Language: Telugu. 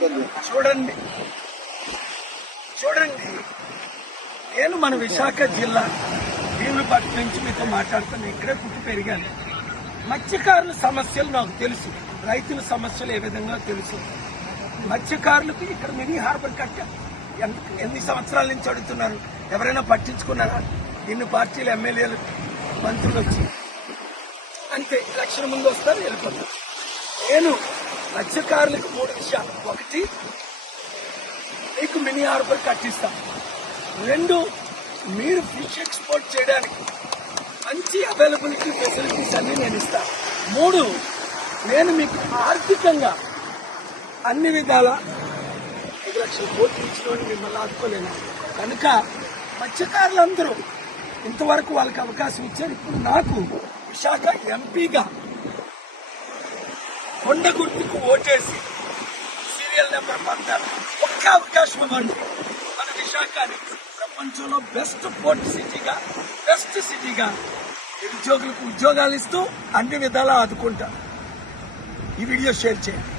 చూడండి చూడండి, నేను మన విశాఖ జిల్లా భీములపట్నం నుంచి మీతో మాట్లాడుతాను. ఇక్కడే పుట్టి పెరిగాను. మత్స్యకారుల సమస్యలు నాకు తెలుసు, రైతుల సమస్యలు ఏ విధంగా తెలుసు. మత్స్యకారులకు ఇక్కడ మినీ హార్బర్ కట్టాం. ఎన్ని సంవత్సరాల నుంచి అడుగుతున్నారు, ఎవరైనా పట్టించుకున్నారా? ఇన్ని పార్టీలు, ఎమ్మెల్యేలు, మంత్రులు వచ్చి అంతే ఎలక్షన్ ముందు వస్తారు, వెళ్ళిపోతారు. నేను మత్స్యకారులకు 3 విషయాలు: 1, మీకు మినీ హార్బర్ కట్టిస్తాం. 2, మీరు ఫిష్ ఎక్స్పోర్ట్ చేయడానికి మంచి అవైలబిలిటీ ఫెసిలిటీస్ అన్ని నేను ఇస్తాను. 3, నేను మీకు ఆర్థికంగా అన్ని విధాల 5 లక్షల కోట్లు ఇచ్చిన మిమ్మల్ని ఆదుకోలేను. కనుక మత్స్యకారులందరూ ఇంతవరకు వాళ్ళకి అవకాశం ఇచ్చారు. ఇప్పుడు నాకు విశాఖ ఎంపీగా కొండ గుర్తుకు ఓటేసి సీరియల్ నెంబర్ 16 ఒక్క అవకాశం ఇవ్వండి. మన విశాఖని ప్రపంచంలో బెస్ట్ పోర్ట్ సిటీగా, బెస్ట్ సిటీగా నిరుద్యోగులకు ఉద్యోగాలు ఇస్తూ అన్ని విధాలా ఆదుకుంటారు. ఈ వీడియో షేర్ చేయండి.